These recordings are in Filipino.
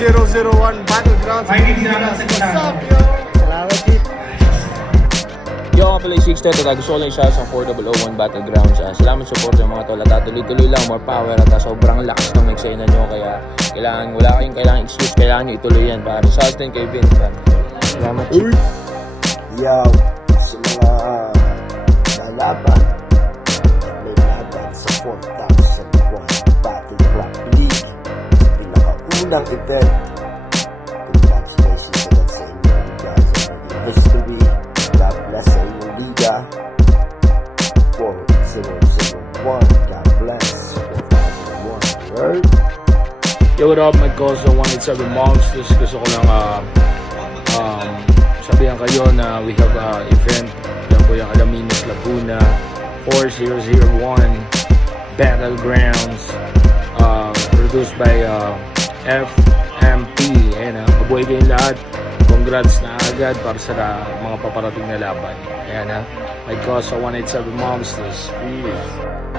4001 Battlegrounds. What's up, yo? Salamat, Chief. Yo, nga pala yung 610 at gusto ko lang siya sa 4001 Battlegrounds. Salamat sa support ng mga tol at tuloy-tuloy lang, more power at sobrang lakas ng eksena nyo. Kaya wala kayong kailangan excuse, kailangan nyo ituloy yan. Para sa atin kay Vince. Salamat. Yo, sa mga lalaban at may laban sa 4001 Battle Rap League sa pinakaunang event. Congratulations ulit sa inyo, you guys are making history. God bless sa inyong liga. 4001, God bless 4001, word. Yo, what up, my cousin 187 Monsters. Gusto ko lang sabihan kayo na we have event. Yan po yung Alaminos, Laguna 4001 Battlegrounds, produced by FMP. Ayan, mabuhay kayong lahat. Congrats na agad para sa mga paparating na laban. Ayan, my cousin 187 Monsters.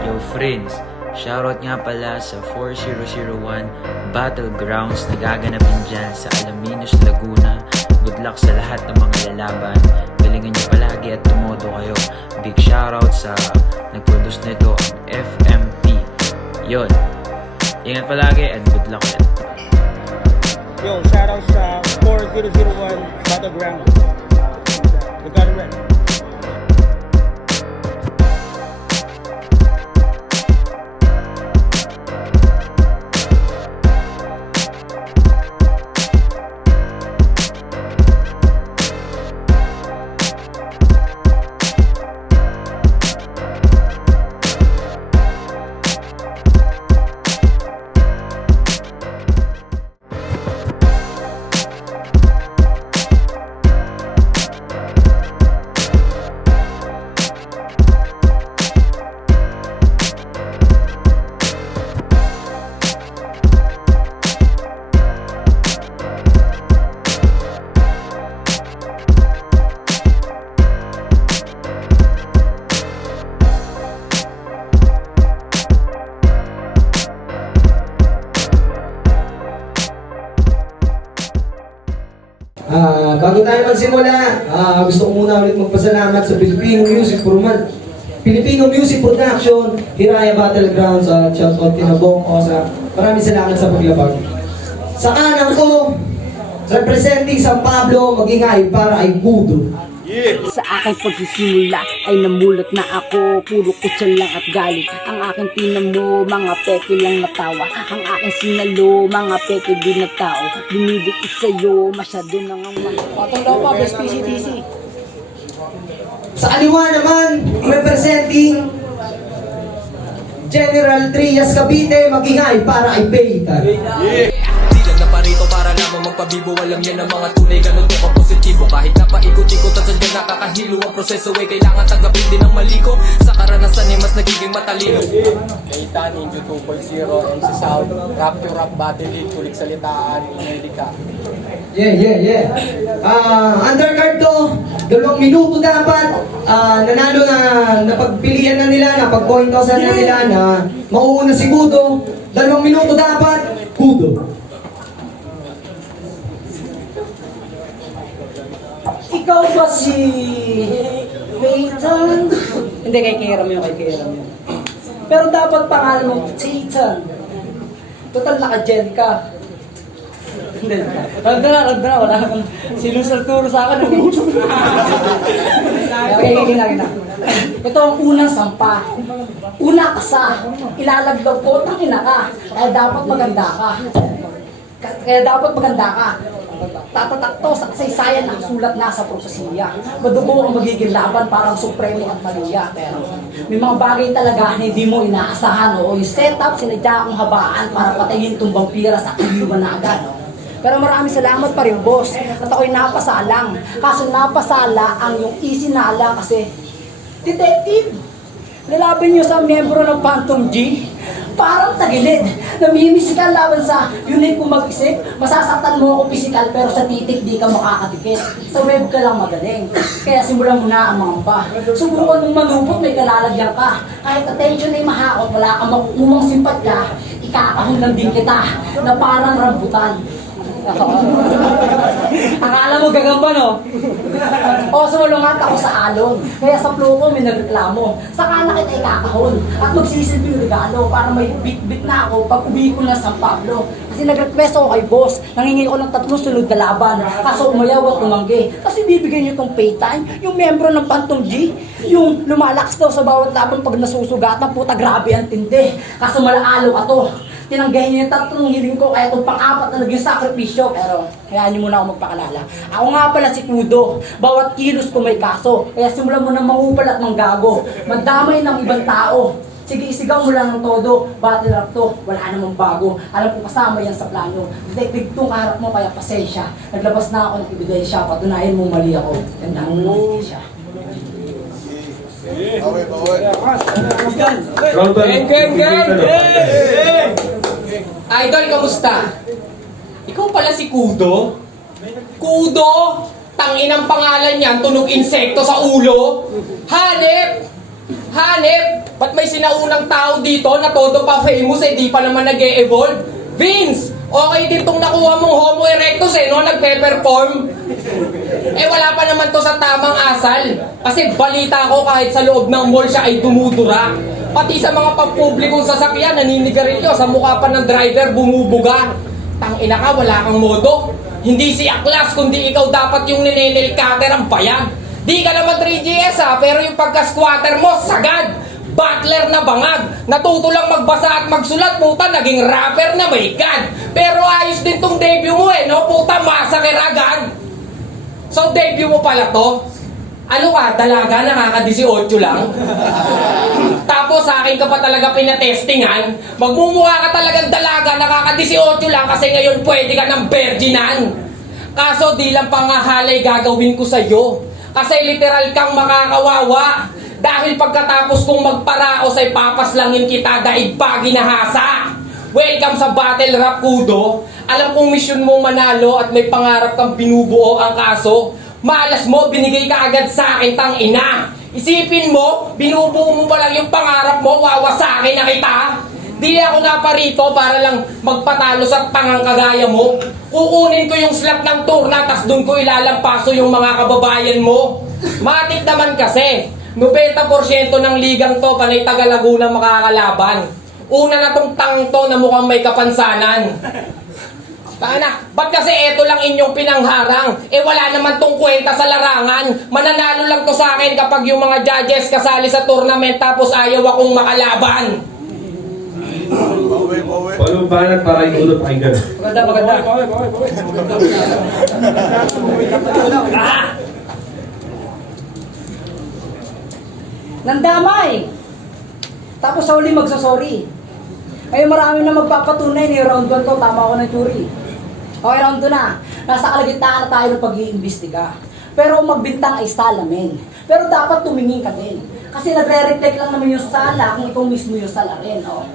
Yo friends, shoutout nga pala sa 4001 Battlegrounds na gaganapin dyan sa Alaminos, Laguna. Good luck sa lahat ng mga lalaban. Galingan nyo palagi at tumodo kayo. Big shoutout sa nag-produce nito, ang FMP. Yon, ingat palagi and good luck ulit. Yo, shoutout sa 4001 Battlegrounds. We got it right. Bago tayo magsimula, gusto ko muna ulit magpasalamat sa Filipino Music Production, Hiraya Battlegrounds, at shoutout kina Bong Osa. Maraming salamat sa paglabag. Sa kanan ko, representing San Pablo, magingay para ay Budo. Sa aking pagsisimula ay namulat na ako. Puro kutsal lang at galit. Ang aking tinamo, mga peke lang natawa. Ang aking sinalo, mga peke din na tao. Dumidikit sa'yo, masyado nang ang mga patong daw pa, best PCTC. Sa kaliwa naman, representing General Trias Cavite, magingay para ay Peitan. Diyan na parito para lamang magpabibo. Alam yan ang mga tunay, ganun to positibo. Kahit na paikot-ikot at sadya nakakahilo ang proseso ay kailangan tanggapin din ang maliko. Sa karanasan ay mas nagiging matalino. Kaitan, Indio 2.0, MC Sound, Rap to Rap Battle League, Kulik Salitaan, Inelika. Yeah. Undercard to, 2 minuto dapat. Nanalo na, napagpilian na nila, napag-point toss na nila na mauuna si Kudo. 2 minuto dapat, Kudo. Ikaw ba si Peyton? Hindi, kay Kiram yun. Pero dapat pangalan mo, Titan. Total naka-gen ka. Hindi. Randa na. Wala kang sinusal turo sa akin. Okay. Ito ang unang sampa. Una ka sa ilalagdag ko, tangina ka. Kaya dapat maganda ka. Tatatak to sa kasaysayan ang sulat na sa propesiya. Madugo ang magiging laban parang Supremo at Maria. Pero may mga bagay talaga na hindi mo inaasahan. Yung setup, sinadya akong habaan para patayin itong vampira sa kayumanagan. Pero maraming salamat pa rin, boss. At ako'y napasalang. Kaso napasala ang yung isinala kasi, detective, lalaban nyo sa miyembro ng Phantom G. Parang tagilid. Namimiss ka laban sa unit kung mag-isip. Masasaktan mo ako physical pero sa titik di ka makakadikit. Sa web ka lang magaling. Kaya simulan mo na ang mangamba. Subukan mong manupot, may kalalagyan ka. Kahit attention ay mahakot, wala kang makukumang simpat ka, ikakahon lang din kita na parang rambutan. Akala mo gagamba, no? O, sumulungat ako sa alon. Kaya sa flu ko may nagreklamo. Saka na kita ikakahon at magsisilbing regalo para may bit-bit na ako pag uwi ko na San Pablo. Kasi nag-request ako kay boss. Nangingi ko ng 3 sunod na laban. Kaso umayaw at tumanggi. Kasi bibigyan nyo tong pay time. Yung membro ng Phantom G, yung lumalakas daw sa bawat laban pag nasusugatan. Puta, grabe ang tindi. Kaso malaalo ka to. Tinanggahin niyo yung 3 hiling ko, kaya itong pang-4 na naging sakripisyo. Pero, hayaan niyo muna ako magpakalala. Ako nga pala si Kudo. Bawat kilos ko may kaso. Kaya simulan mo na mangupal at manggago. Magdamay ng ibang tao. Sige, isigaw mo lang ng todo. Battle rap to, wala namang bago. Alam ko kasama yan sa plano. Detective tong harap mo, kaya pasensya. Naglabas na ako ng ebidensya. Patunayan mo mali ako. Ganda mo ng ebidensya. Idol, kamusta? Ikaw pala si Kudo? Kudo? Tanginang pangalan niyan, tunog insekto sa ulo? Hanep! Hanep! Ba't may sinaunang tao dito na todo pa famous di pa naman nag-e-evolve? Vince! Okay din tong nakuha mong Homo erectus no? Nagpe-perform? Wala pa naman to sa tamang asal. Kasi balita ko kahit sa loob ng mall siya ay dumudura. Pati sa mga pampublikong sasakyan, naninigarilyo. Sa mukha pa ng driver, bumubuga. Tangina ka, wala kang modo. Hindi si Aklas, kundi ikaw dapat yung ninenel cutter ang bayag. Di ka naman 3GS pero yung pagka-squatter mo, sagad. Butler na bangag. Natuto lang magbasa at magsulat, puta, naging rapper na may God. Pero ayos din tong debut mo no? Puta, massacre agad. So, debut mo pala to? Ano ka, dalaga, nakaka-18 lang? Tapos sa akin ka pa talaga pinatestingan? Magmumukha ka talagang dalaga, nakaka-18 lang kasi ngayon pwede ka ng virginan. Kaso di lang pangahalay gagawin ko sa'yo. Kasi literal kang makakawawa. Dahil pagkatapos kong magparaos ay papaslangin kita daig pa ginahasa. Welcome sa Battle Rap, Kudo. Alam kong misyon mong manalo at may pangarap kang binubuo ang kaso. Malas mo, binigay ka agad sa akin, tang ina. Isipin mo, binubuo mo pa lang yung pangarap mo, wawasakin na kita. Di ako naparito para lang magpatalo sa tangang kagaya mo. Kukunin ko yung slot ng turna, tas doon ko ilalampaso yung mga kababayan mo. Matik naman kasi, 90% ng ligang to, panay taga Laguna makakalaban. Una na tong tang to na mukhang may kapansanan. Taana, ba't kasi eto lang inyong pinangharang? Wala naman tong kwenta sa larangan. Mananalo lang to sa akin kapag yung mga judges kasali sa tournament tapos ayaw akong makalaban. Paano banat para igulo pakinggan? Maganda. Nandamay! Tapos sa uli magsasorry. Ngayon marami na magpapatunay na yung round 1 to, tama ako ng jury. Okay, round 2 na. Nasa kalagitnaan na tayo ng pag-iimbestiga. Pero magbintang ay salamin. Pero dapat tumingin ka din. Kasi nagre-reflect lang naman yung sala kung ikaw mismo yung sala rin. Oh.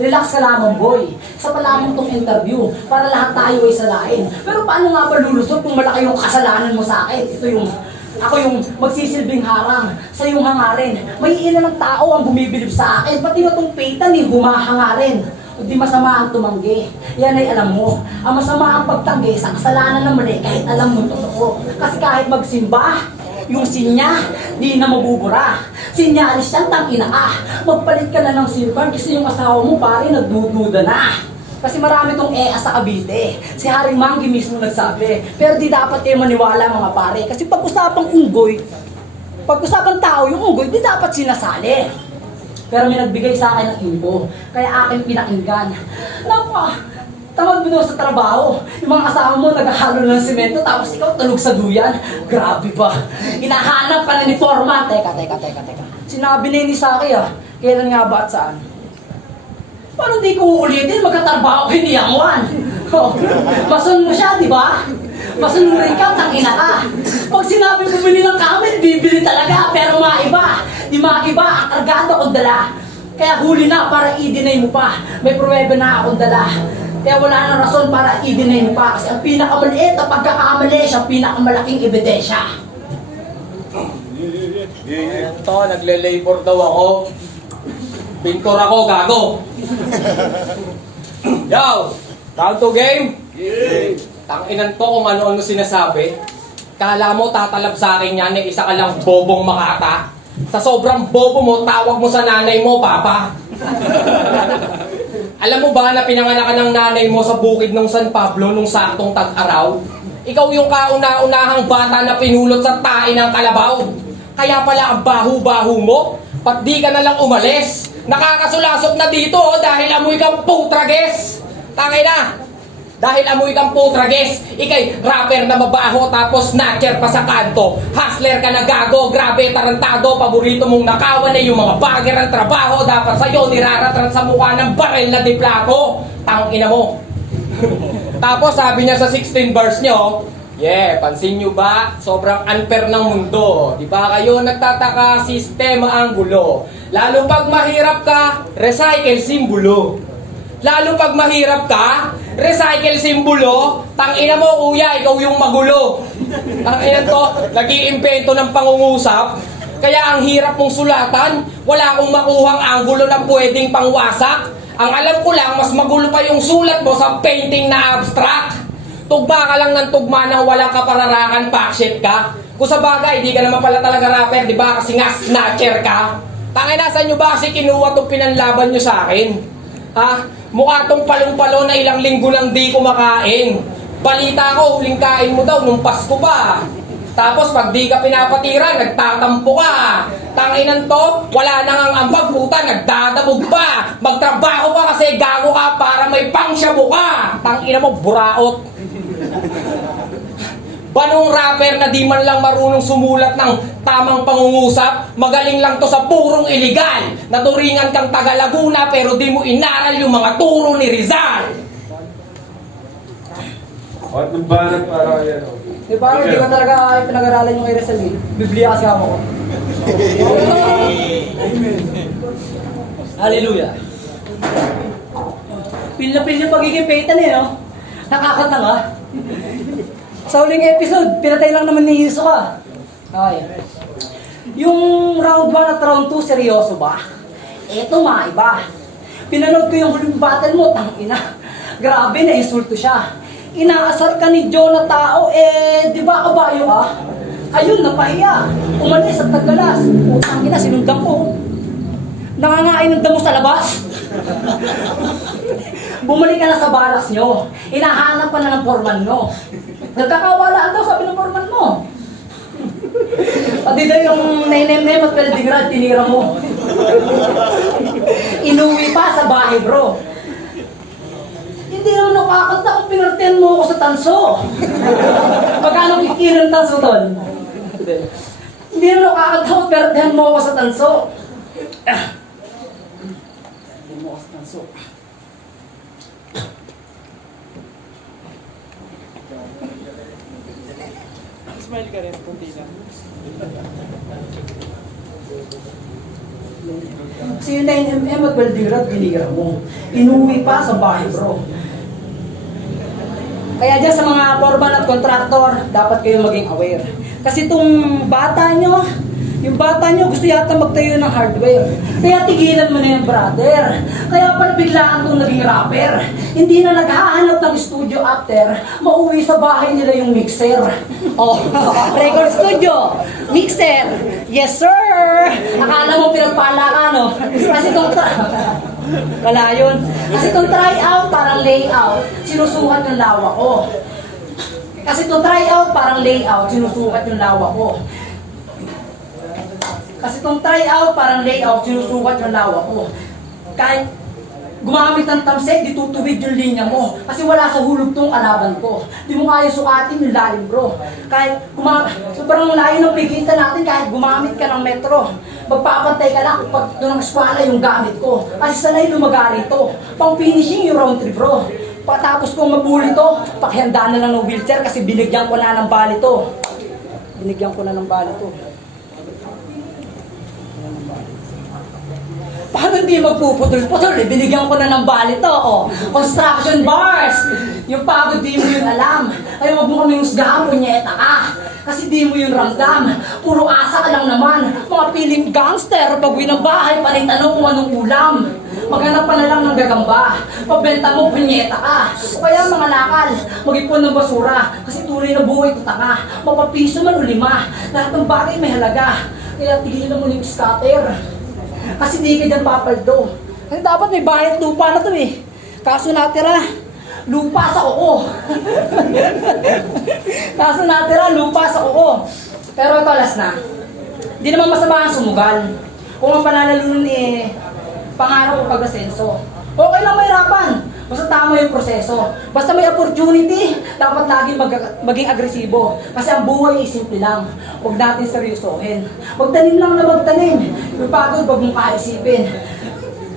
Relax ka lamang, boy. Isa pa lamang tong interview para lahat tayo ay salain. Pero paano nga ba lulusot kung malaki yung kasalanan mo sa akin? Ako yung magsisilbing harang sa iyong hangarin. May ilan ng tao ang bumibilib sa akin. Pati na tong paytan humahangarin. Hindi masama ang tumanggi. Yan ay alam mo. Ang masama ang pagtanggi sa kasalanan ng mali kahit alam mo totoo. Kasi kahit magsimba, yung sinya, di na mabubura. Sinyalis siyang tangina ka. Magpalit ka na ng silver kasi yung asawa mo pare nagdududa na. Kasi marami tong sa Cavite. Si Haring Manggi mismo nagsabi. Pero di dapat maniwala mga pare. Kasi pag-usapang unggoy, pag-usapang tao yung unggoy, di dapat sinasali. Pero may nagbigay sa akin ng info. Kaya akin pinakinggan. Tamad mo sa trabaho. Yung mga kasama mo naghahalo ng semento tapos ikaw tulog sa duyan. Grabe ba? Hinahanap ka na ni Forma. Teka. Sinabi na ni sa akin Kailan nga ba at saan? Paano di ko uulitin? Magkatrabaho kayo ni Yang Juan. Mason mo siya, di ba? Mason mo rin ka, tangina ka. Pag sinabi bumili ng kamit, bibili talaga. Pero mga iba, di mga iba, ang kargado akong dala. Kaya huli na para i-deny mo pa. May pruweba na akong dala. Kaya wala nang rason para i-deny mo pa. Kasi ang pinakamaliit na pagkakamali siya, ang pinakamalaking ebidensya. Ito, nagle-labor daw ako. Pintor ako, gago. Yo! Round 2 game? Tanginan to kung ano-ano sinasabi. Kala mo tatalab sa akin yan, eh, isa ka lang bobong Makata. Sa sobrang bobo mo, tawag mo sa nanay mo, Papa. Alam mo ba na pinanganak ka ng nanay mo sa bukid ng San Pablo nung saktong tag-araw? Ikaw yung kauna-unahang bata na pinulot sa tae ng kalabaw. Kaya pala ang baho-baho mo, pat di ka na lang umalis. Nakakasulasok na dito dahil amoy kang putrages. Tangay na! Dahil amoy kang putrages, ikay rapper na mabaho tapos snatcher pa sa kanto. Hustler ka na gago, grabe tarantado, paborito mong nakawan eh yung mga bagger ang trabaho. Dapat sa'yo niraratran sa mukha ng baril na diplato. Tangina mo. Tapos sabi niya sa 16 verse nyo, yeah, pansin nyo ba? Sobrang unfair ng mundo. Di ba kayo nagtataka, sistema ang gulo. Lalo pag mahirap ka, recycle simbolo. Lalo pag mahirap ka, recycle simbolo, tangina mo kuya, ikaw yung magulo. Tangina to, nag-iimpento ng pangungusap, kaya ang hirap mong sulatan, wala akong makuhang anggulo na pwedeng pangwasak. Ang alam ko lang, mas magulo pa yung sulat mo sa painting na abstract. Tugma ka lang ng tugma nang walang kapararakan, pakshit ka. Kung sa bagay, di ka naman pala talaga rapper, di ba? Kasi nga snatcher ka. Tangina, saan nyo ba kasi kinuha itong pinanlaban nyo sa akin? Ha? Mukha tong palong-palo na ilang linggo lang di kumakain. Balita ko, huling kain mo daw nung Pasko pa. Tapos pag di ka pinapatira, nagtatampo ka. Tanginan to, wala nang ang ambag, puta, nagdadabog pa. Magtrabaho ka kasi gago ka para may pangsyabo ka. Tangina mo, buraot. Banong rapper na di man lang marunong sumulat ng tamang pangungusap, magaling lang to sa purong iligal. Naturingan kang taga Laguna pero di mo inaral yung mga turo ni Rizal. At nung banat para yan. Di ba? Hindi ko talaga pinag-aralan yung kay Rizal eh. Biblia kasi ako. Hallelujah. Pil na pil yung pagiging peytan eh, no? Nakakatanga. Sa huling episode, pinatay lang naman ni Hisoka. Okay. Yung round 1 at round 2, seryoso ba? Eto maiba. Pinanood ko yung huling battle mo, tangina. Grabe, na-insulto siya. Inaasar ka ni Joe na tao, di ba kabayo ka? Ayun, napahiya. Umalis at naggalas. Putang ina, sinundan ko. Nangangain ng damo sa labas. Bumalik ka na sa baras nyo. Hinahanap pa na ng foreman nyo. Nagkakawalaan daw, sabi ng foreman mo. Pati daw yung name at peldigrad, tinira mo. Inuwi pa sa bahay, bro. Hindi naman nakakanta kung pinarten mo ako sa tanso. Magkano kikirin ng tanso, Tol? Hindi naman nakakanta kung pinarten mo ako sa tanso. Hindi mo ako sa tanso. Smile ka rin, kunti lang. Kasi yung 9mm at Valdirad, binira mo. Inuwi pa sa bahay, bro. Kaya dyan sa mga foreman at contractor, dapat kayo maging aware. Kasi itong bata nyo, yung bata nyo gusto yata magtayo ng hardware. Kaya tigilan mo na yung brother. Kaya pala biglaan itong naging rapper. Hindi na naghahanap ng studio after, mauwi sa bahay nila yung mixer. Oh, record studio, mixer. Yes sir! Akala mo pinagpala ka, no? Kasi itong wala yun. Kasi itong tryout parang layout, sinusukat yung lawa ko. Kasi itong tryout parang layout, sinusukat yung lawa ko. Kasi itong tryout parang layout, sinusukat yung lawa ko. Kahit gumamit ng tamsek, di tutuwid yung linya mo. Kasi wala sa hulog tong kalaban ko. Di mo kaya sukatin yung lalim, bro. Kahit sobrang layo ng pigitan natin, kahit gumamit ka ng metro. Magpapantay ka lang pag doon ang espala yung gamit ko. Kasi sanay lumagari ito. Pang finishing yung round trip, bro. Patapos kong mabuli to, pakihanda na lang ng wheelchair kasi binigyan ko na ng bali to. Binigyan ko na ng bali to. Paano hindi magpuputol-putol? Binigyan ko na ng bali to, oh. Construction bars! Yung pagod di mo yun alam. Ay, wag mo kaming husgahan, punyeta ka. Kasi di mo yun ramdam. Puro asa ka lang naman. Mga piling gangster, pag-uwi ng bahay, panitanong kung anong ulam. Maghanap pa na lang ng gagamba. Pagbenta mo, punyeta ka. Kaya mga lakal, mag-ipon ng basura. Kasi tunay na buhay ito tanga. Mapapiso man o 5. Lahat ng bagay may halaga. Kaya tigilan mo yung scatter. Kasi di ka dyan papaldo. Kasi dapat may bayad lupa na to eh. Kaso natira, lupa sa kuko. Kaso natira, lupa sa kuko. Pero ito, last na. Di naman masama ang sumugal. Kung ang pananalunan eh, pangarap o pag-asenso. Okay lang mahirapan. Basta tama yung proseso. Basta may opportunity, dapat lagi maging agresibo. Kasi ang buhay ay simple lang. Huwag natin seryosohin. Magtanim lang na magtanim. Yung pagod, huwag mong kaisipin.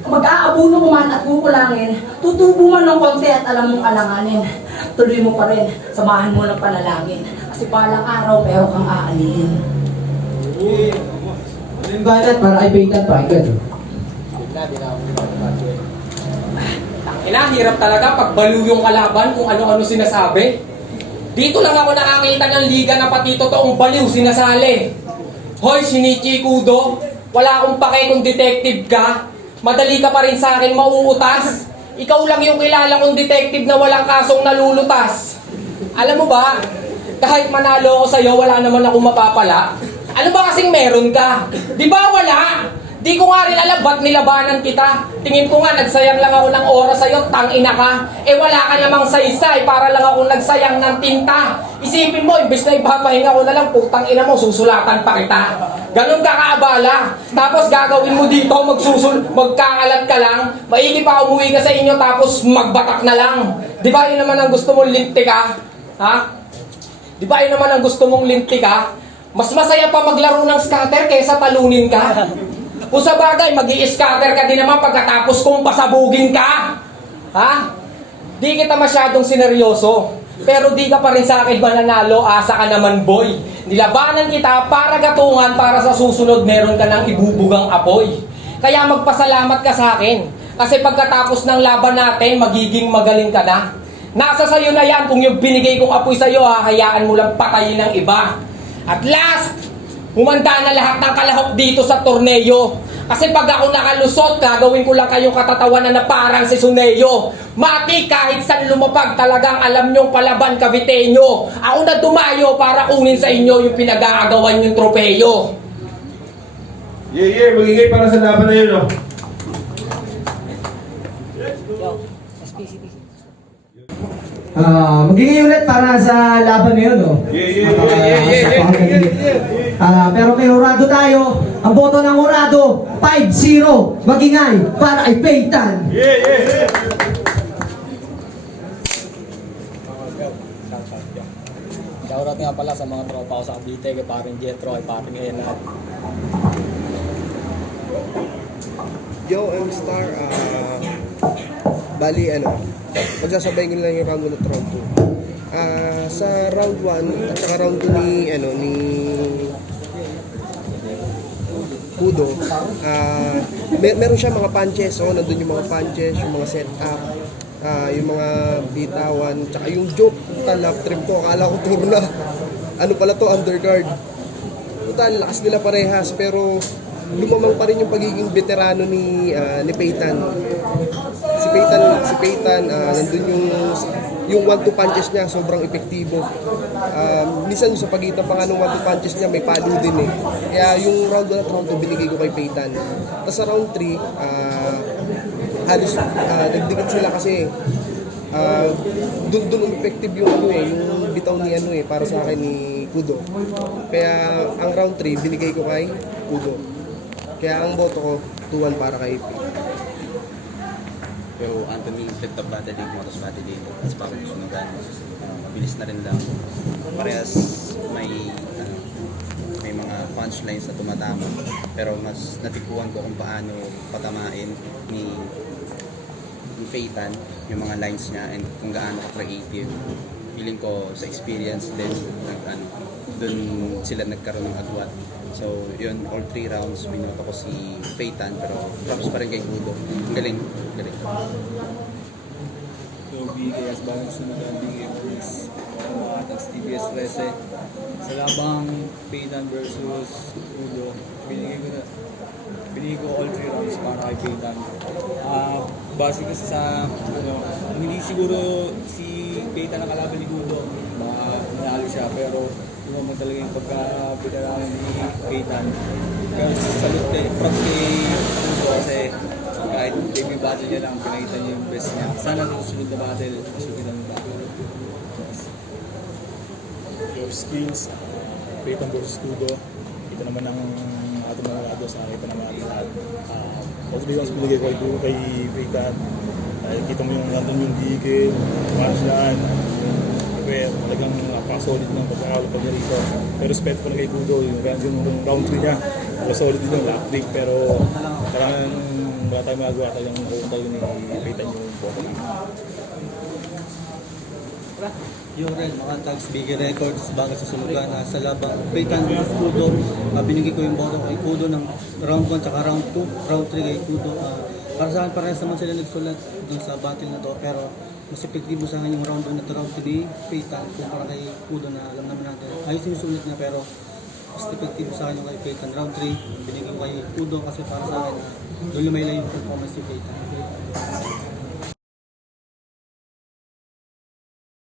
Mag-aabuno mo man at kukulangin, tutubo man ng konti at alam mong alanganin. Tuloy mo pa rin, samahan mo ng panalangin. Kasi balang araw, meron kang aalihin. Ano yung banat para kay Peyton Private? Hirap talaga pag baliw yung kalaban kung ano-ano sinasabi. Dito lang ako nakakita ng liga na pati totoong baliw sinasali. Hoy, Shinichi Kudo, wala akong pake kung detective ka. Madali ka pa rin sa akin mauutas. Ikaw lang yung kilala kong detective na walang kasong nalulutas. Alam mo ba, kahit manalo ako sa'yo, wala naman ako mapapala. Ano ba kasing meron ka? Di ba wala? Di ko nga rin alam ba't nilabanan kita. Tingin ko nga nagsayang lang ako ng oras sa'yo, tangina ka. Eh wala ka namang saysay, para lang ako nagsayang ng tinta. Isipin mo, imbes na ipapahinga ko na lang, putang ina mo, susulatan pa kita. Ganun ka kaabala. Tapos gagawin mo dito, magkakalat ka lang. Maigi pa umuwi ka sa inyo, tapos magbatak na lang. Di ba yun naman ang gusto mong linti ka? Ha? Di ba yun naman ang gusto mong linti ka? Mas masaya pa maglaro ng scatter kaysa talunin ka. Kung sa bagay, mag-i-scatter ka din naman pagkatapos kung pasabugin ka. Ha? Di kita masyadong sineryoso. Pero di ka pa rin sa akin mananalo, asa ka naman boy. Nilabanan kita para gatungan, para sa susunod meron ka ng ibubugang apoy. Kaya magpasalamat ka sa akin. Kasi pagkatapos ng laban natin, magiging magaling ka na. Nasa sayo na yan, kung yung binigay kong apoy sa'yo, hahayaan mo lang patayin ng iba. At last, humanda na lahat ng kalahok dito sa torneo. Kasi pag ako nakalusot, gagawin ko lang kayong katatawanan na parang si Suneo. Mati kahit saan lumapag, talagang alam nyong palaban Caviteño. Ako na dumayo para kunin sa inyo yung pinag-aagawan yung tropeyo. Yeah, magigay para sa laban na yun, oh. Magiging ulit para sa laban na yun, oh. Pero may hurado tayo. Ang boto ng hurado, 5-0. Magingay para kay Peyton. Shoutout nga pala sa mga tropa ko sa Cavite, kay paring Jetro, kay paring Enat. Yo, I'm Star. Bali, pagsasabay ko lang yung round 1 at round 2. Sa round 1 at saka round 2 ni Kudo, meron siya mga punches, nandun yung mga punches, yung mga setup, yung mga bitawan, tsaka yung joke, lap trip ko, akala ko tour na. Ano pala to, underguard. Lakas nila parehas, pero lumamang pa rin yung pagiging veterano ni Peyton. Si Peyton, nandun yung 1-2 punches niya, sobrang epektibo. Minsan sa pagitan pa nga ng 1-2 punches niya, may palo din eh. Kaya yung round 1 at round 2, binigay ko kay Peyton. Tapos sa round 3, halos nagdikit sila kasi doon effective yung yung bitaw ni para sa akin ni Kudo. Kaya ang round 3, binigay ko kay Kudo. Kaya ang boto ko, 2-1 para kay Peyton. Pero Anthony, flip-top battling, motos battling, at bakit sunugan, mabilis na rin lang. Parehas may mga punchlines na tumatama, pero mas natikuhan ko kung paano patamain ni ni Feitan, yung mga lines niya and kung gaano ka-creative. Feeling ko sa experience din, doon sila nagkaroon ng agwat. So, yun, all 3 rounds, binoto ko si Feitan, pero props pa rin kay Kudo. Galing, galing. So, BKS Banang Sunugan, BKS at TBS 13. Sa labang Feitan versus Kudo, binigay ko all 3 rounds para kay Feitan. Base kasi sa, hindi siguro si Feitan ang kalaban ni Kudo, baka nanalo siya, pero mo talaga yung pagka-pinaralan ni Feitan. Kaya salut kay props kay Kudo kasi kahit debut battle niya lang, pinakita niya yung best niya. Sana sa susunod na battle, masukitan yung battle. Your skills, Feitan versus Kudo, ito naman ang ating mga lado sa kita naman lahat. All 3 rounds binigay ko kay Feitan. Kita mo yung nandun yung digil, martial, pero talagang napaka-solid ng pagkakalapag niya rito. Pero respeto ko na kay Kudo, yung round 3 niya, solid din yung lap break, pero kailangan wala tayong magagawa, talagang talagang ni Feitan yung bottom. Yung red, mga tags, big records bago sa Sunugan. Sa labang Feitan versus Kudo, binigay ko yung bottom kay Kudo ng round 1 tsaka round 2, round 3 kay Kudo. Para sa akin, parehas naman sila nagsulat dun sa battle na to, pero mas epektibo sa akin yung round 1 at round 3 Feitan kumpara kay Kudo na alam naman natin. Ayos yung sulit niya, pero mas epektibo sa akin yung kay Feitan. Round 3, binigay ko kay Kudo kasi para sa akin, doon lumaylay yung performance ni Feitan.